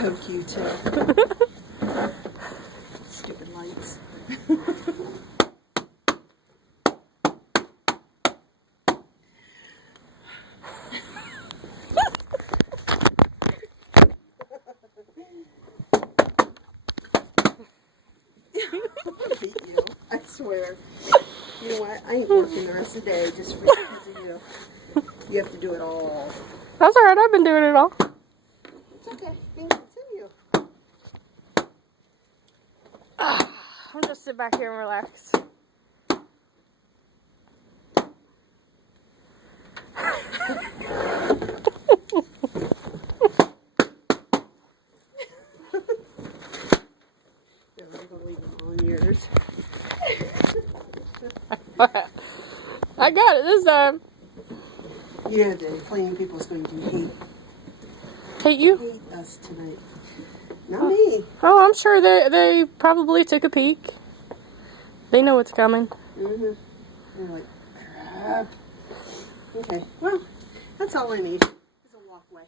poke you too. Stupid lights. Beat you, I swear. You know what? I ain't working the rest of the day just because of you. You have to do it all. That's alright, I've been doing it all. It's okay. You can continue. I'll just sit back here and relax. No, I'm gonna leave them on yours. I got it this time. You know the cleaning people's going to Hate you? hate us tonight. Not me. Oh, I'm sure they probably took a peek. They know what's coming. Mm-hmm. They're like, crap. Okay, well, that's all I need is a walkway.